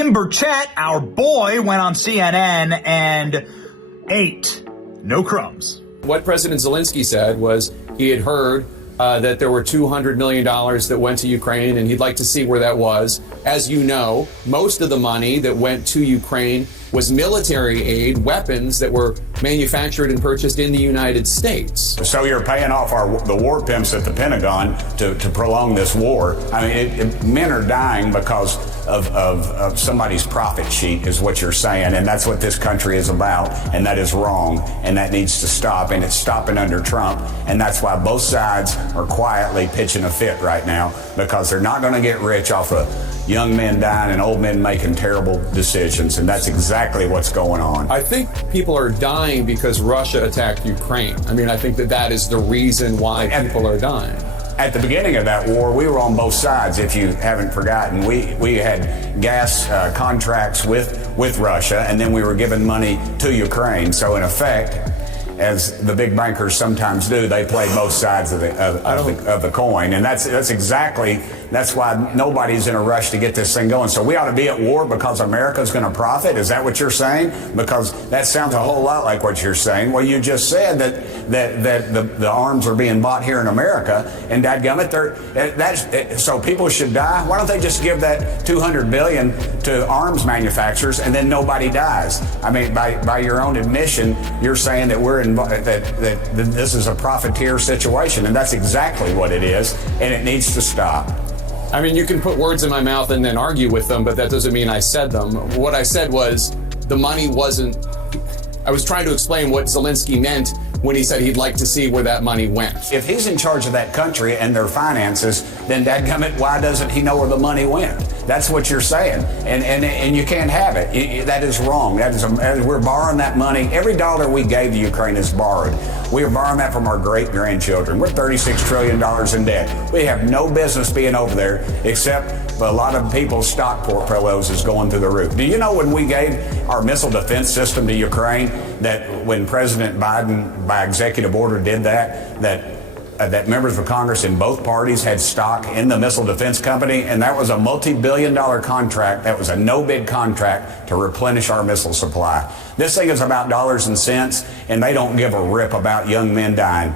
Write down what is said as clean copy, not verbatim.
Tim Burchett, our boy, went on CNN and ate no crumbs. What President Zelensky said was he had heard that there were $200 million that went to Ukraine, and he'd like to see where that was. As you know, most of the money that went to Ukraine was military aid, weapons that were manufactured and purchased in the United States. So you're paying off the war pimps at the Pentagon to prolong this war. I mean, men are dying because of somebody's profit sheet is what you're saying, and that's what this country is about, and that is wrong, and that needs to stop, and it's stopping under Trump, and that's why both sides are quietly pitching a fit right now, because they're not going to get rich off of young men dying and old men making terrible decisions, and that's exactly what's going on. I think people are dying because Russia attacked Ukraine. I mean, I think that is the reason why people are dying. At the beginning of that war, we were on both sides, if you haven't forgotten. We had gas contracts with Russia, and then we were giving money to Ukraine. So in effect, as the big bankers sometimes do, they play both sides of the coin. And that's why nobody's in a rush to get this thing going. So we ought to be at war because America's going to profit? Is that what you're saying? Because that sounds a whole lot like what you're saying. Well, you just said that the arms are being bought here in America, and dadgummit, so people should die. Why don't they just give that $200 billion to arms manufacturers and then nobody dies? I mean, by your own admission, you're saying that that this is a profiteer situation, and that's exactly what it is, and it needs to stop. I mean, you can put words in my mouth and then argue with them, but that doesn't mean I said them. What I said was the money wasn't. I was trying to explain what Zelensky meant when he said he'd like to see where that money went. If he's in charge of that country and their finances, then dadgummit, why doesn't he know where the money went? That's what you're saying, and you can't have it. That is wrong. We're borrowing that money. Every dollar we gave to Ukraine is borrowed. We are borrowing that from our great-grandchildren. We're $36 trillion in debt. We have no business being over there, except a lot of people's stock portfolios is going through the roof. Do you know when we gave our missile defense system to Ukraine, that when President Biden, by executive order, did that members of Congress in both parties had stock in the missile defense company, and that was a multi-billion-dollar contract. That was a no-bid contract to replenish our missile supply. This thing is about dollars and cents, and they don't give a rip about young men dying.